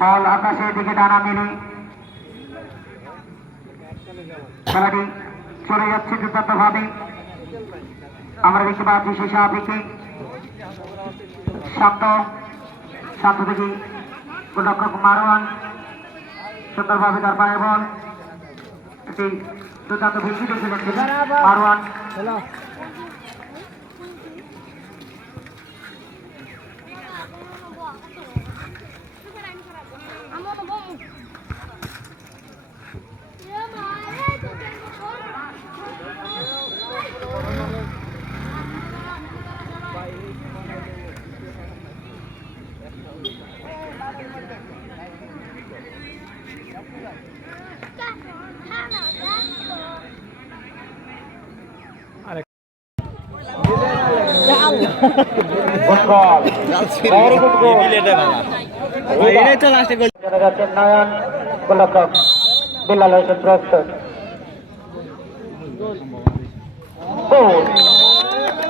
বল আকাশের দিকে ডানা মেলে। খেলাটি চলে যাচ্ছে দুর্দান্ত ভাবে আমরা দেখতে পাচ্ছি সেই সাহাবিকে শান্ত শান্ত থেকে গোলরক্ষক মারোয়ান সুন্দরভাবে তার পায়ে বল। একটি দুর্দান্ত ভিত্তি দেখছিলেন তিনি Marwan good ball very good goal এটাই তো লাস্টে গোল চলে যাচ্ছেন নয়ন গোলরক্ষক বিল্লাল হোসেন প্রস্তুত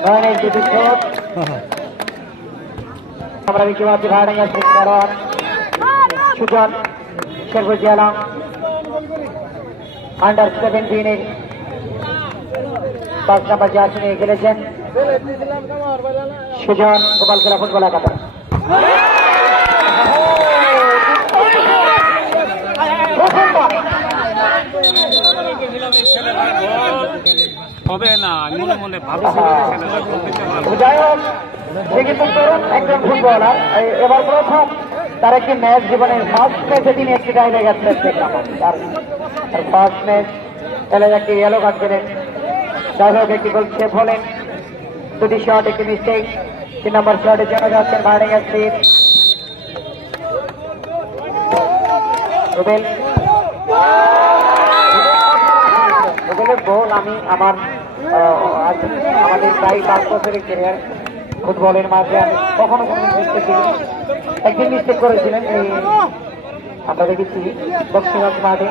নয়নের দুটি করার সুজন শেরপুজি আলম আন্ডার সেভেন্টিনের পাঁচ নাম্বার জার্সি নিয়ে খেলেছেন সুজন গোপাল খেলা ফুটবল একাদশ হবে না আমি মনে মনে ভাবছি ছেলেটা করতে পারবে যাই হোক সে কিন্তু তরুণ একজন ফুটবলার এবার প্রথম তার একটি ম্যাচ জীবনের ফার্স্ট ম্যাচে তিনি একটি টাইলে গেছেন দেখলাম তার ফার্স্ট ম্যাচ তাহলে একটি ইয়েলো কার্ড পেলেন। যাই হোক একটি গোল সেভ হলেন। দুটি শট একটি মিস্টেক তিন নম্বর শটের জন্য যাচ্ছেন ভার্ডিং স্পিড রুবেল। রুবেলের গোল আমি আমার আমাদের প্রায় পাঁচ বছরের ক্যারিয়ার ফুটবলের মাঝে আমি কখনো কোনো মিস্টেক করি একদিন মিস্টেক করেছিলেন, এই আমরা দেখেছি বক্সিগঞ্জ মাঠে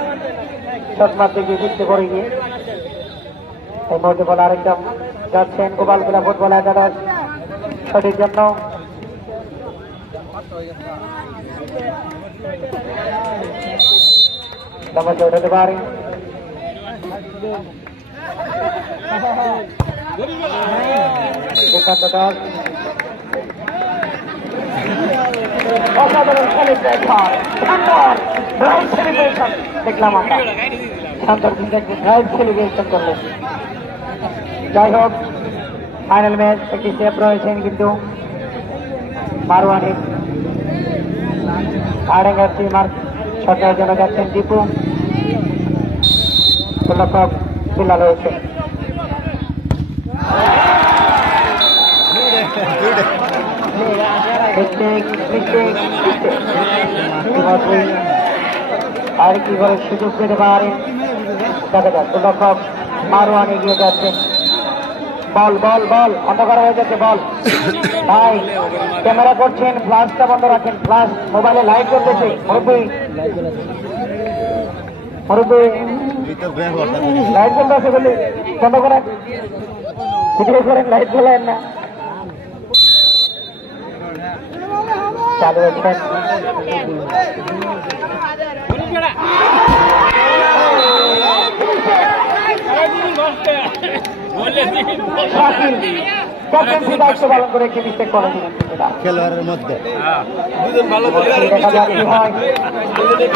শট মারতে গিয়ে ফিরতে পড়ে গিয়ে। এই মুহূর্তে বলে আরেকটা যাচ্ছেন গোপাল খেলা ফুটবল একাদশ শটের জন্য। সমস্যা উঠাতে পারে। অসাধারণ সেলিব্রেশন দেখলাম আমরা। সুন্দর কিন্তু একটি ড্রাইভ সেলিব্রেশন করলেন যাই হোক ফাইনাল ম্যাচ একটি সেফ রয়েছেন কিন্তু মারওয়ানি আড়েঙ্গার মার সরকারের জন্য যাচ্ছেন দীপু গোলরক্ষক বিল্লাল হয়েছে। আর কি করে সুযোগ পেতে পারে? দেখা যাক গোলরক্ষক মারওয়ান এগিয়ে বল বল বল, অন্ধকার হয়ে যাচ্ছে, বল। ভাই, ক্যামেরা করছেন ফ্লাশটা বন্ধ রাখেন ফ্লাশ মোবাইলে লাইট জ্বলতেছে মুরব্বী। জ্বলতেছে বলি বন্ধ করেন। ভিডিও করেন লাইট জ্বলেন না। চালু হচ্ছেন শাকিল ক্যাপ্টেন্সি দায়িত্ব পালন করে একটি মিস্টেক করে দিলেন খেলোয়াড়ের মধ্যে। দেখা যাক কি হয় যে